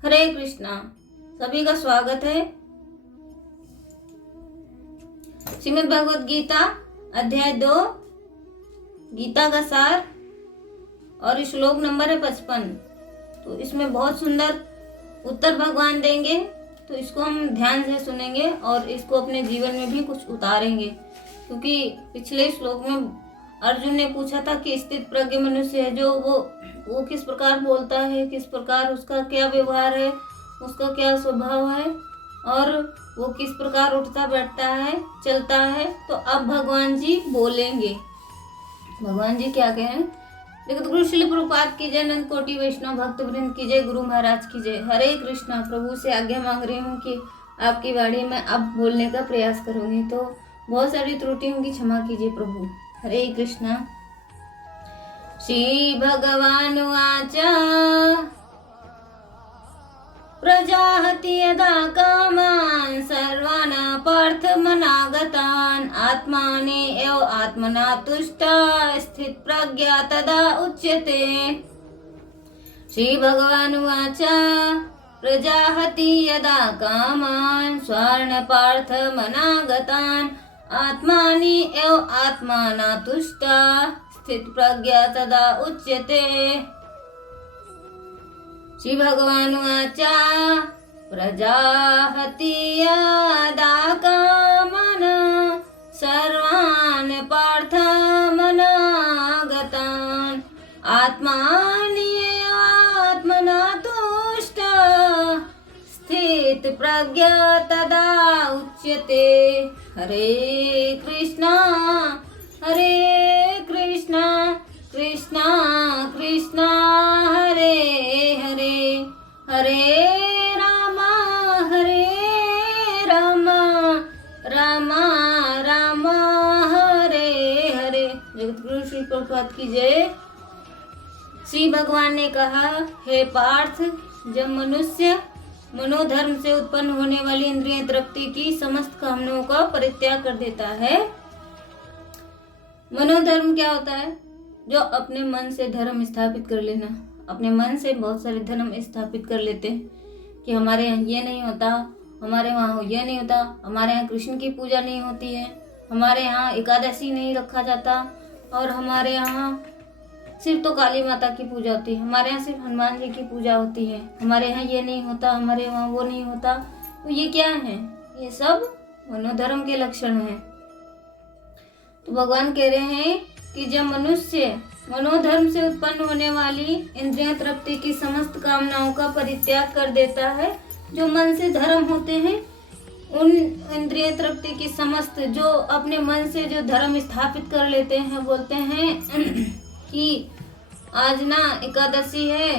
हरे कृष्णा। सभी का स्वागत है। श्रीमद् भगवद गीता अध्याय 2 गीता का सार और श्लोक नंबर है 55। तो इसमें बहुत सुंदर उत्तर भगवान देंगे, तो इसको हम ध्यान से सुनेंगे और इसको अपने जीवन में भी कुछ उतारेंगे। क्योंकि पिछले श्लोक में अर्जुन ने पूछा था कि स्थित प्रज्ञ मनुष्य है जो वो किस प्रकार बोलता है, किस प्रकार उसका क्या व्यवहार है, उसका क्या स्वभाव है और वो किस प्रकार उठता बैठता है, चलता है। तो अब भगवान जी बोलेंगे। भगवान जी क्या कह रहे हैं? जगत गुरु श्रील प्रभुपाद की जय, अनंत कोटि वैष्णव भक्त वृंद की जय, गुरु महाराज की जय। हरे कृष्णा। प्रभु से आज्ञा मांग रही हूँ कि आपकी वाणी में अब बोलने का प्रयास करूंगी, तो बहुत सारी त्रुटि होंगी, क्षमा कीजिए प्रभु। हरे कृष्णा। श्री भगवान उवाच प्रजाहति यदा कामान् सर्वान् पार्थमनागतान् आत्मानि एव आत्मना तुष्टा स्थित प्रज्ञा तदा उच्यते। श्री भगवान उवाच प्रजाहति यदा कामान् स्वर्ण पार्थमनागतान् आत्मानि एव आत्मना तुष्टा स्थित प्रज्ञा तदा उच्यते। श्री भगवान उवाच प्रजाहति यदा कामान् सर्वान् पार्थमनागतान् आत्मानि एव आत्मना तुष्टा स्थित प्रज्ञा तदा उच्यते। हरे कृष्णा कृष्णा कृष्णा हरे हरे, हरे रामा राम राम हरे हरे। जगत गुरु श्री प्रभुपाद की जय। श्री भगवान ने कहा, हे पार्थ, जब मनुष्य मनोधर्म से उत्पन्न होने वाली इंद्रिय तृप्ति की समस्त कामनाओं का परित्याग कर देता है। मनोधर्म क्या होता है? जो अपने मन से धर्म स्थापित कर लेना। अपने मन से बहुत सारे धर्म स्थापित कर लेते हैं कि हमारे यहाँ ये नहीं होता, हमारे वहाँ ये नहीं होता, हमारे यहाँ कृष्ण की पूजा नहीं होती है, हमारे यहाँ एकादशी नहीं रखा जाता, और हमारे यहाँ सिर्फ तो काली माता की पूजा होती है, हमारे यहाँ सिर्फ हनुमान जी की पूजा होती है, हमारे यहाँ ये नहीं होता, हमारे वहाँ वो नहीं होता। तो ये क्या है? ये सब मनोधर्म के लक्षण हैं। तो भगवान कह रहे हैं कि जब मनुष्य मनोधर्म से उत्पन्न होने वाली इंद्रिय तृप्ति की समस्त कामनाओं का परित्याग कर देता है, जो मन से धर्म होते हैं, उन इंद्रिय तृप्ति की समस्त जो अपने मन से जो धर्म स्थापित कर लेते हैं, बोलते हैं कि आज ना एकादशी है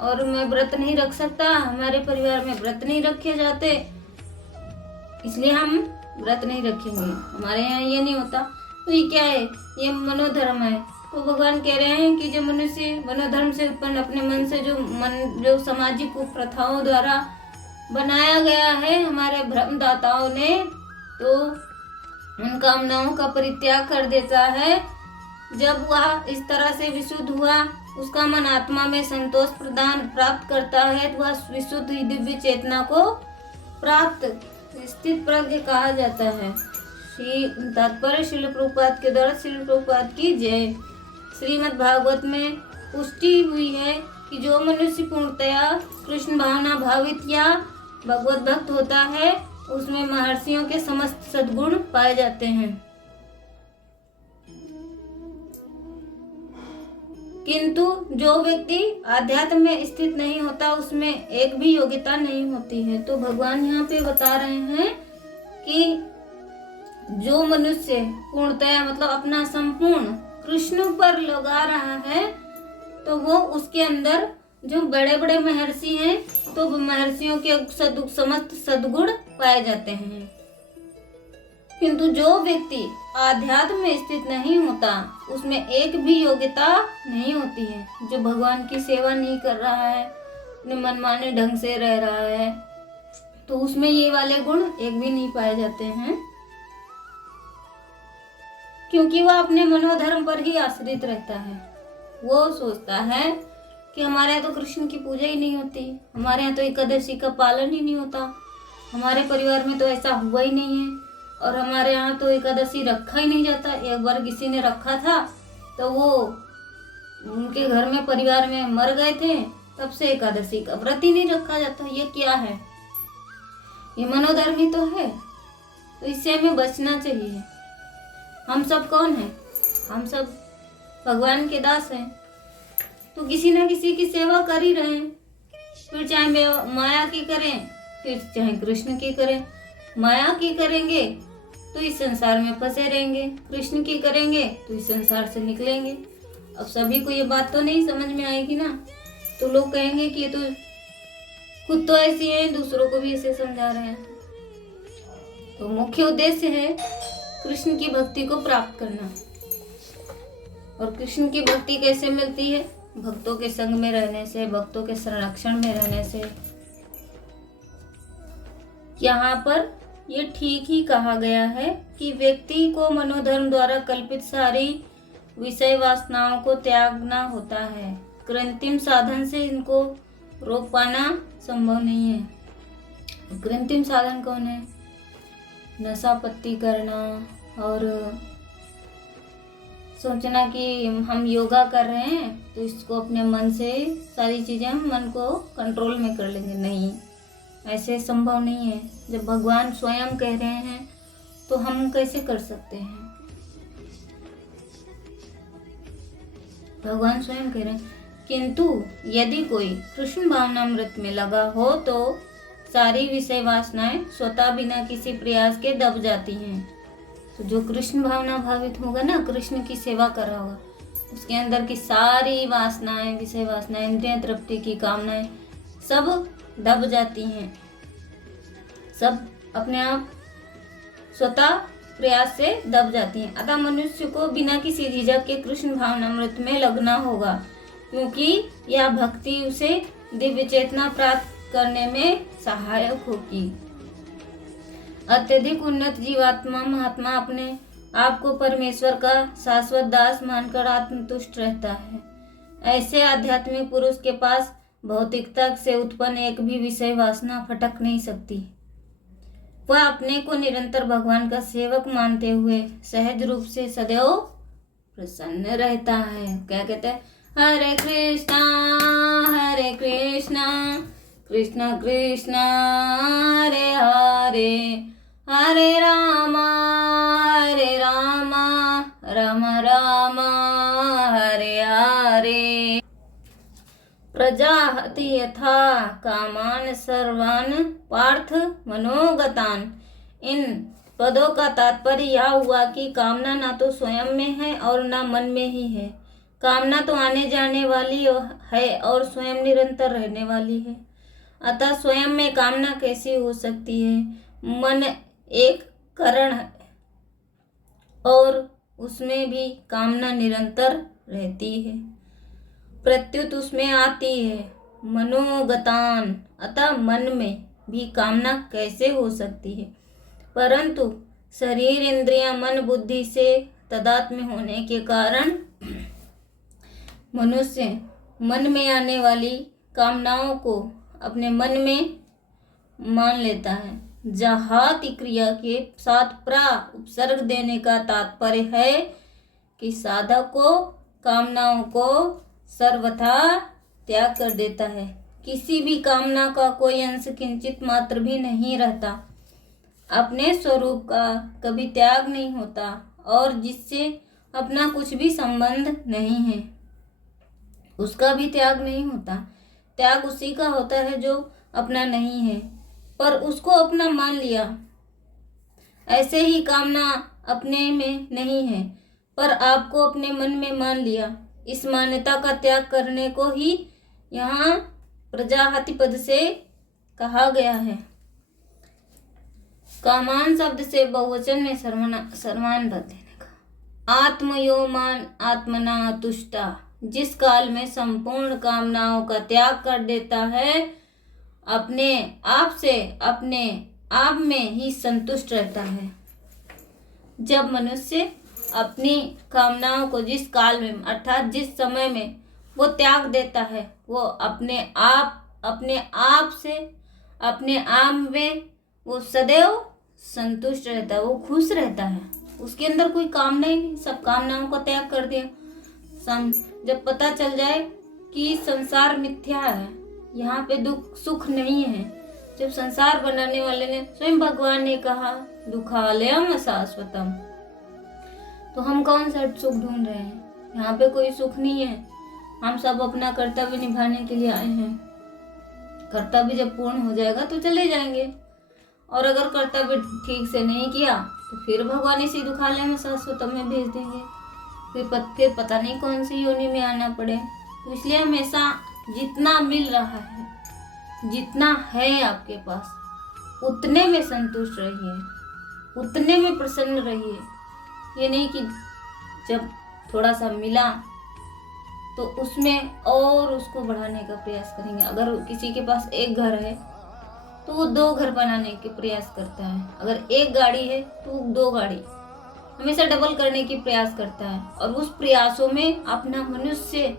और मैं व्रत नहीं रख सकता, हमारे परिवार में व्रत नहीं रखे जाते, इसलिए हम व्रत नहीं रखेंगे, हमारे यहाँ ये नहीं होता। तो ये क्या है? ये मनोधर्म है। तो भगवान कह रहे हैं कि जो मनुष्य मनोधर्म से उत्पन्न अपने मन से जो सामाजिक कुप्रथाओं द्वारा बनाया गया है हमारे भ्रमदाताओं ने, तो उन कामनाओं का परित्याग कर देता है। जब वह इस तरह से विशुद्ध हुआ, उसका मन आत्मा में संतोष प्राप्त करता है, तो वह विशुद्ध दिव्य चेतना को प्राप्त स्थित प्रज्ञ कहा जाता है। श्री तात्पर्य श्रील प्रभुपाद के द्वारा श्रील प्रभुपाद की जय। श्रीमद् भागवत में पुष्टि हुई है कि जो मनुष्य पूर्णतया कृष्ण भावना भावित या भगवत भक्त होता है, उसमें महर्षियों के समस्त सद्गुण पाए जाते हैं। किंतु जो व्यक्ति आध्यात्म में स्थित नहीं होता, उसमें एक भी योग्यता नहीं होती है। तो भगवान यहाँ पे बता रहे हैं कि जो मनुष्य पूर्णतया मतलब अपना संपूर्ण कृष्ण पर लगा रहा है, तो वो उसके अंदर जो बड़े बड़े महर्षि हैं, तो महर्षियों के समस्त सद्गुण पाए जाते हैं। किंतु जो व्यक्ति आध्यात्म में स्थित नहीं होता, उसमें एक भी योग्यता नहीं होती है। जो भगवान की सेवा नहीं कर रहा है, अपने मनमाने ढंग से रह रहा है, तो उसमें ये वाले गुण एक भी नहीं पाए जाते हैं, क्योंकि वह अपने मनोधर्म पर ही आश्रित रहता है। वो सोचता है कि हमारे यहाँ तो कृष्ण की पूजा ही नहीं होती, हमारे यहाँ तो एकादशी का पालन ही नहीं होता, हमारे परिवार में तो ऐसा हुआ ही नहीं है, और हमारे यहाँ तो एकादशी रखा ही नहीं जाता। एक बार किसी ने रखा था तो वो उनके घर में परिवार में मर गए थे, तब से एकादशी का व्रत ही नहीं रखा जाता। ये क्या है? ये मनोधर्म ही तो है। तो इससे हमें बचना चाहिए। हम सब कौन हैं? हम सब भगवान के दास हैं, तो किसी ना किसी की सेवा कर ही रहे हैं। फिर चाहे माया की करें, फिर चाहे कृष्ण की करें। माया की करेंगे तो इस संसार में फंसे रहेंगे, कृष्ण की करेंगे तो इस संसार से निकलेंगे। अब सभी को ये बात तो नहीं समझ में आएगी ना, तो लोग कहेंगे कि ये तो खुद तो ऐसी हैं, दूसरों को भी ऐसे समझा रहे हैं। तो मुख्य उद्देश्य है कृष्ण की भक्ति को प्राप्त करना। और कृष्ण की भक्ति कैसे मिलती है? भक्तों के संग में रहने से, भक्तों के संरक्षण में रहने से। यहाँ पर ये ठीक ही कहा गया है कि व्यक्ति को मनोधर्म द्वारा कल्पित सारी विषय वासनाओं को त्यागना होता है। कृत्रिम साधन से इनको रोक पाना संभव नहीं है। कृत्रिम साधन कौन है? नशा पत्ती करना और सोचना कि हम योगा कर रहे हैं तो इसको अपने मन से सारी चीज़ें, हम मन को कंट्रोल में कर लेंगे। नहीं, ऐसे संभव नहीं है। जब भगवान स्वयं कह रहे हैं तो हम कैसे कर सकते हैं? भगवान स्वयं कह रहे हैं, किंतु यदि कोई कृष्ण भावनामृत में लगा हो तो सारी विषय वासनाएं स्वतः बिना किसी प्रयास के दब जाती हैं। तो जो कृष्ण भावना भावित होगा ना, कृष्ण की सेवा कर रहा होगा, उसके अंदर की सारी वासनाएं, विषय वासनाएं, इंद्रिय तृप्ति की कामनाएं सब दब जाती हैं, सब अपने आप स्वतः प्रयास से दब जाती हैं। अतः मनुष्य को बिना किसी झिझक के कृष्ण भावनामृत में लगना होगा, क्योंकि यह भक्ति उसे दिव्य चेतना प्राप्त करने में सहायक होगी। अत्यधिक उन्नत जीवात्मा महात्मा अपने आप को परमेश्वर का शाश्वत दास मानकर आत्मतुष्ट रहता है। ऐसे आध्यात्मिक पुरुष के पास भौतिकता से उत्पन्न एक भी विषय वासना फटक नहीं सकती। वह अपने को निरंतर भगवान का सेवक मानते हुए सहज रूप से सदैव प्रसन्न रहता है। क्या कहते हैं? हरे कृष्णा कृष्णा कृष्णा हरे हरे, हरे रामा राम राम हरे हरे। प्रजाहति यथा कामान सर्वान पार्थ मनोगतान। इन पदों का तात्पर्य यह हुआ कि कामना ना तो स्वयं में है और ना मन में ही है। कामना तो आने जाने वाली है और स्वयं निरंतर रहने वाली है। अतः स्वयं में कामना कैसी हो सकती है? मन एक कारण है और उसमें भी कामना निरंतर रहती है, प्रत्युत उसमें आती है। मनोगतान, अतः मन में भी कामना कैसे हो सकती है? परंतु शरीर, इंद्रियां, मन, बुद्धि से तादात्म्य होने के कारण मनुष्य मन में आने वाली कामनाओं को अपने मन में मान लेता है। जहाति क्रिया के साथ प्रा उपसर्ग देने का तात्पर्य है कि साधक को कामनाओं को सर्वथा त्याग कर देता है। किसी भी कामना का कोई अंश किंचित मात्र भी नहीं रहता। अपने स्वरूप का कभी त्याग नहीं होता और जिससे अपना कुछ भी संबंध नहीं है उसका भी त्याग नहीं होता। त्याग उसी का होता है जो अपना नहीं है पर उसको अपना मान लिया। ऐसे ही कामना अपने में नहीं है पर आपको अपने मन में मान लिया। इस मान्यता का त्याग करने को ही यहाँ प्रजाहति पद से कहा गया है। कामान शब्द से बहुवचन में सर्वनाम बद देने का। आत्मयोमान आत्मना तुष्टा, जिस काल में संपूर्ण कामनाओं का त्याग कर देता है अपने आप से अपने आप में ही संतुष्ट रहता है। जब मनुष्य अपनी कामनाओं को जिस काल में अर्थात जिस समय में वो त्याग देता है, वो अपने आप से, अपने आप में वो सदैव संतुष्ट रहता है, वो खुश रहता है, उसके अंदर कोई कामना ही नहीं, सब कामनाओं का त्याग कर दिया। जब पता चल जाए कि संसार मिथ्या है, यहाँ पे दुख सुख नहीं है, जब संसार बनाने वाले ने स्वयं भगवान ने कहा दुखालयम शाश्वतम, तो हम कौन सा सुख ढूंढ रहे हैं? यहाँ पे कोई सुख नहीं है, हम सब अपना कर्तव्य निभाने के लिए आए हैं। कर्तव्य जब पूर्ण हो जाएगा तो चले जाएंगे, और अगर कर्तव्य ठीक से नहीं किया तो फिर भगवान इसी दुखालय में शाश्वतम में भेज देंगे, फिर पता नहीं कौन सी योनि में आना पड़े। तो इसलिए हमेशा जितना मिल रहा है, जितना है आपके पास, उतने में संतुष्ट रहिए, उतने में प्रसन्न रहिए। ये नहीं कि जब थोड़ा सा मिला तो उसमें और उसको बढ़ाने का प्रयास करेंगे। अगर किसी के पास एक घर है तो वो 2 घर बनाने के प्रयास करता है, अगर एक गाड़ी है तो 2 गाड़ी, हमेशा डबल करने की प्रयास करता है, और उस प्रयासों में अपना मनुष्य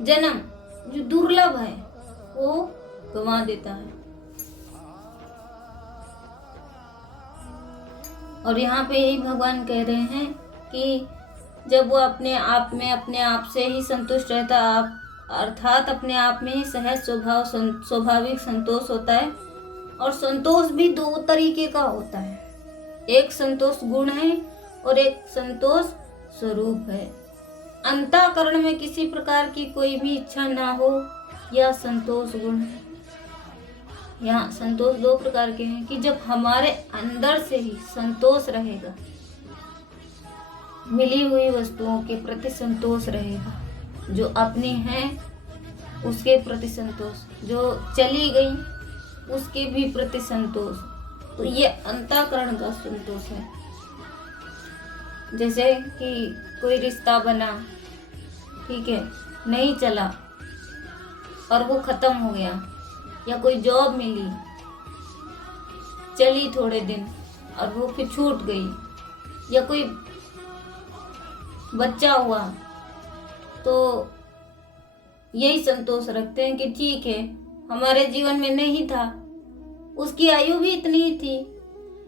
जन्म जो दुर्लभ है वो गंवा देता है। और यहाँ पे यही भगवान कह रहे हैं कि जब वो अपने आप में अपने आप से ही संतुष्ट रहता, आप अर्थात अपने आप में ही सहज स्वाभाविक संतोष होता है। और संतोष भी 2 तरीके का होता है, एक संतोष गुण है और एक संतोष स्वरूप है। अंतःकरण में किसी प्रकार की कोई भी इच्छा ना हो, यह संतोष गुण है। यहाँ संतोष 2 प्रकार के हैं कि जब हमारे अंदर से ही संतोष रहेगा, मिली हुई वस्तुओं के प्रति संतोष रहेगा, जो अपनी है उसके प्रति संतोष, जो चली गई उसके भी प्रति संतोष, तो ये अंतःकरण का संतोष है। जैसे कि कोई रिश्ता बना, ठीक है, नहीं चला और वो खत्म हो गया, या कोई जॉब मिली, चली थोड़े दिन और वो फिर छूट गई, या कोई बच्चा हुआ, तो यही संतोष रखते हैं कि ठीक है, हमारे जीवन में नहीं था, उसकी आयु भी इतनी ही थी,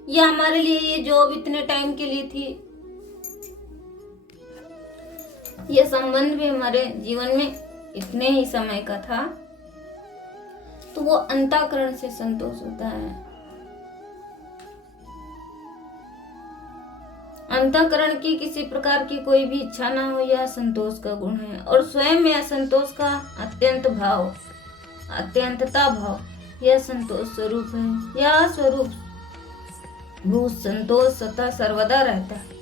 या हमारे लिए ये जॉब इतने टाइम के लिए थी, ये संबंध भी हमारे जीवन में इतने ही समय का था, तो वो अंतःकरण से संतोष होता है। अंतःकरण की किसी प्रकार की कोई भी इच्छा ना हो, यह संतोष का गुण है। और स्वयं में असंतोष का अत्यंत भाव, अत्यंतता भाव, यह संतोष स्वरूप है। यह स्वरूप भूत संतोष सतह सर्वदा रहता है,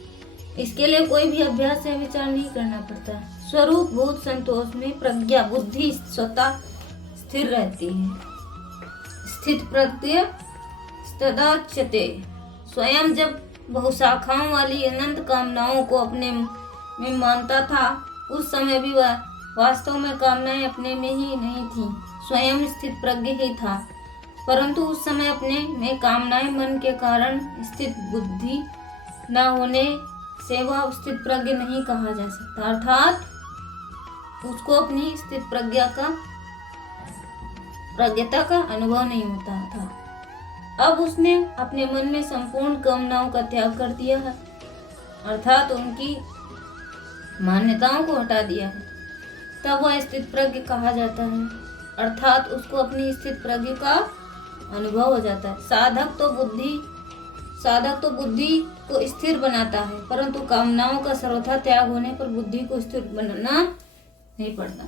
इसके लिए कोई भी अभ्यास या विचार नहीं करना पड़ता। स्वरूप भूत संतोष में प्रज्ञा बुद्धि स्वतः स्थिर रहती है। स्थित प्रत्यय तदाच्यते, स्वयं जब बहुशाखाओं वाली अनंत कामनाओं को अपने में मानता था, उस समय भी वह वास्तव में कामनाएं अपने में ही नहीं थी, स्वयं स्थित प्रज्ञ ही था, परंतु उस समय अपने में कामनाएं मन के कारण स्थित बुद्धि न होने से वह स्थित प्रज्ञ नहीं कहा जा सकता, अर्थात उसको अपनी स्थित प्रज्ञता का अनुभव नहीं होता था। अब उसने अपने मन में संपूर्ण कामनाओं का त्याग कर दिया है, अर्थात उनकी मान्यताओं को हटा दिया है, तब वह स्थित प्रज्ञ कहा जाता है, अर्थात उसको अपनी स्थित प्रज्ञ का अनुभव हो जाता है। साधक तो बुद्धि को स्थिर बनाता है, परंतु कामनाओं का सर्वथा त्याग होने पर बुद्धि को स्थिर बनाना नहीं पड़ता।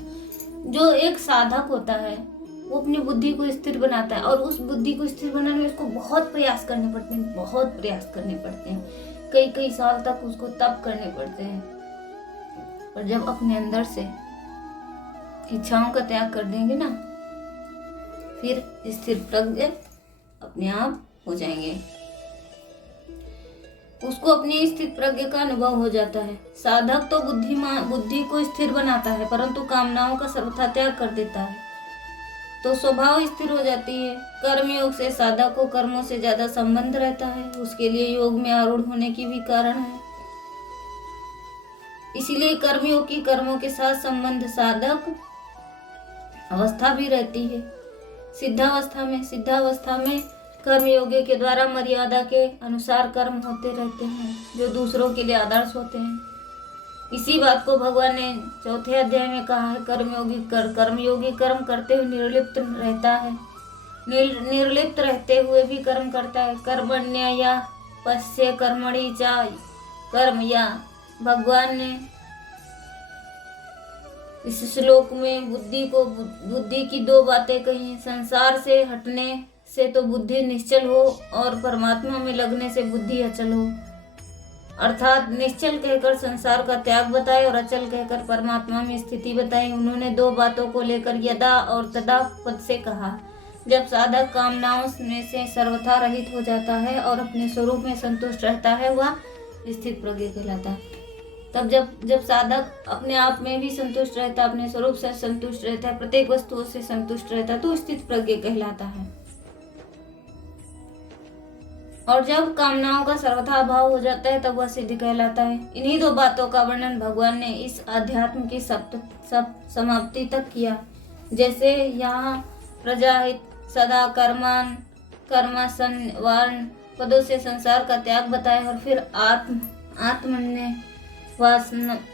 जो एक साधक होता है वो अपनी बुद्धि को स्थिर बनाता है, और उस बुद्धि को स्थिर बनाने में उसको बहुत प्रयास करने पड़ते हैं, बहुत प्रयास करने पड़ते हैं, कई साल तक उसको तप करने पड़ते हैं। पर जब अपने अंदर से इच्छाओं का त्याग कर देंगे ना, फिर स्थिर प्रज्ञ अपने आप हो जाएंगे, उसको अपनी स्थित प्रज्ञ का अनुभव हो जाता है। साधक तो बुद्धि को स्थिर बनाता है, परंतु कामनाओं का सर्वथा त्याग कर देता है, तो स्वभाव स्थिर हो जाती है। कर्म योग से साधक को कर्मों से ज्यादा संबंध रहता है, उसके लिए योग में आरूढ़ होने की भी कारण है। इसीलिए कर्मयोग की कर्मों के साथ संबंध साधक अवस्था भी रहती है। सिद्धावस्था में कर्मयोगी के द्वारा मर्यादा के अनुसार कर्म होते रहते हैं जो दूसरों के लिए आदर्श होते हैं। इसी बात को भगवान ने चौथे अध्याय में कहा है, कर्मयोगी कर्म करते हुए निर्लिप्त रहता है, निर्लिप्त रहते हुए भी कर्म करता है। कर्मण्य या पश्य कर्मणि च कर्म या। भगवान ने इस श्लोक में बुद्धि की दो बातें कही। संसार से हटने से तो बुद्धि निश्चल हो और परमात्मा में लगने से बुद्धि अचल हो। अर्थात निश्चल कहकर संसार का त्याग बताए और अचल कहकर परमात्मा में स्थिति बताई। उन्होंने दो बातों को लेकर यदा और तदा पद से कहा। जब साधक कामनाओं में से सर्वथा रहित हो जाता है और अपने स्वरूप में संतुष्ट रहता है, वह स्थित प्रज्ञ कहलाता है। तब जब साधक अपने आप में भी संतुष्ट रहता है, अपने स्वरूप से संतुष्ट रहता है, प्रत्येक वस्तुओं से संतुष्ट रहता है, तो स्थित प्रज्ञ कहलाता है। और जब कामनाओं का सर्वथा अभाव हो जाता है, तब वह सिद्ध कहलाता है। इन्हीं दो बातों का वर्णन भगवान ने इस अध्यात्म की समाप्ति तक किया। जैसे यहाँ प्रजाहित सदा कर्मासनवान पदों से संसार का त्याग बताया और फिर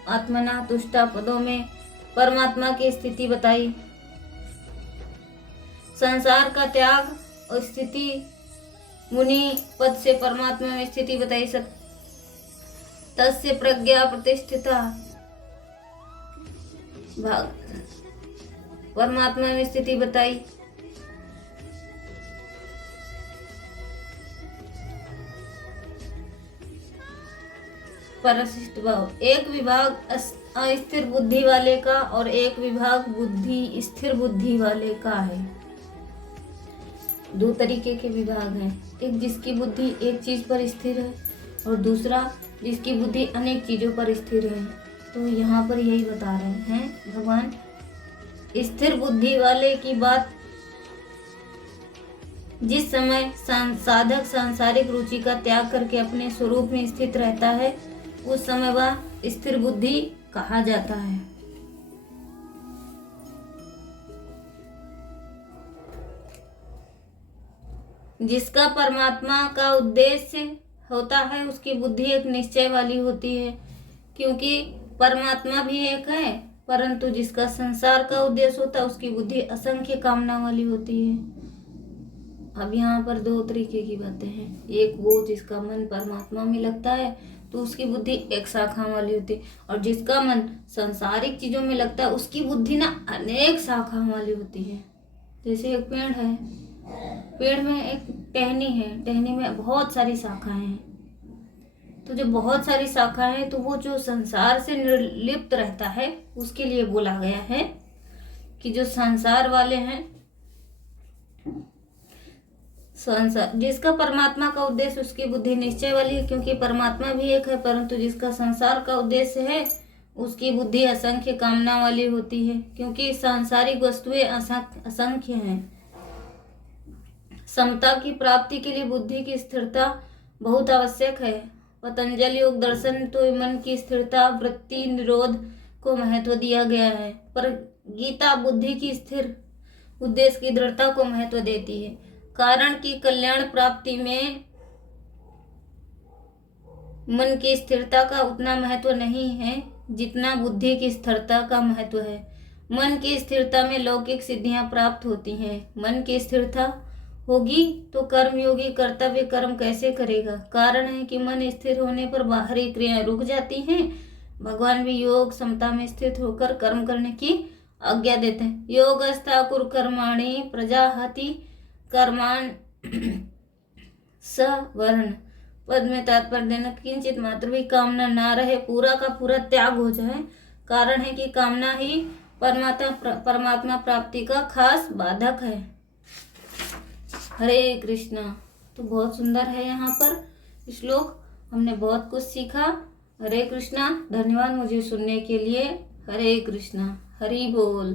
आत्मना तुष्टा पदों में परमात्मा की स्थिति बताई। संसार का त्याग और स्थिति मुनि पद से परमात्मा में स्थिति बताई। तस्य प्रज्ञा प्रतिष्ठिता परमात्मा में स्थिति बताई। परशिष्ट भाव, एक विभाग अस्थिर बुद्धि वाले का और एक विभाग बुद्धि स्थिर बुद्धि वाले का है। दो तरीके के विभाग हैं, एक जिसकी बुद्धि एक चीज पर स्थिर है और दूसरा जिसकी बुद्धि अनेक चीजों पर स्थिर है। तो यहाँ पर यही बता रहे हैं भगवान। स्थिर बुद्धि वाले की बात, जिस समय साधक सांसारिक रुचि का त्याग करके अपने स्वरूप में स्थित रहता है, उस समय वह स्थिर बुद्धि कहा जाता है। जिसका परमात्मा का उद्देश्य होता है, उसकी बुद्धि एक निश्चय वाली होती है, क्योंकि परमात्मा भी एक है, परंतु जिसका संसार का उद्देश्य होता है, उसकी बुद्धि असंख्य कामना वाली होती है। अब यहाँ पर दो तरीके की बातें हैं। एक वो जिसका मन परमात्मा में लगता है तो उसकी बुद्धि एक शाखा वाली होती है, और जिसका मन सांसारिक चीजों में लगता है उसकी बुद्धि ना अनेक शाखा वाली होती है। जैसे एक पेड़ है, पेड़ में एक टहनी है, टहनी में बहुत सारी शाखाएं हैं। तो जब बहुत सारी शाखाएं हैं तो वो जो संसार से निर्लिप्त रहता है उसके लिए बोला गया है कि जो संसार वाले हैं, संसार जिसका परमात्मा का उद्देश्य, उसकी बुद्धि निश्चय वाली है, क्योंकि परमात्मा भी एक है, परंतु जिसका संसार का उद्देश्य है उसकी बुद्धि असंख्य कामना वाली होती है, क्योंकि सांसारिक वस्तुएं असंख्य हैं। समता की प्राप्ति के लिए बुद्धि की स्थिरता बहुत आवश्यक है। पतंजल योग दर्शन तो मन की स्थिरता वृत्ति निरोध को महत्व दिया गया है, पर गीता बुद्धि की स्थिर उद्देश्य की दृढ़ता को महत्व देती है। कारण की कल्याण प्राप्ति में मन की स्थिरता का उतना महत्व नहीं है जितना बुद्धि की स्थिरता का महत्व है। मन की स्थिरता में लौकिक सिद्धियां प्राप्त होती हैं। मन की स्थिरता होगी तो कर्मयोगी कर्तव्य कर्म कैसे करेगा? कारण है कि मन स्थिर होने पर बाहरी क्रियाएं रुक जाती हैं। भगवान भी योग समता में स्थित होकर कर्म करने की आज्ञा देते हैं। योगस्था कुरु कर्माणि प्रजाहति कर्मान सवर्ण पद में तात्पर्य देना, किंचित मात्र भी कामना ना रहे, पूरा का पूरा त्याग हो जाए। कारण है कि कामना ही परमात्मा प्राप्ति का खास बाधक है। हरे कृष्णा। तो बहुत सुंदर है यहाँ पर श्लोक, हमने बहुत कुछ सीखा। हरे कृष्णा। धन्यवाद मुझे सुनने के लिए। हरे कृष्णा। हरि बोल।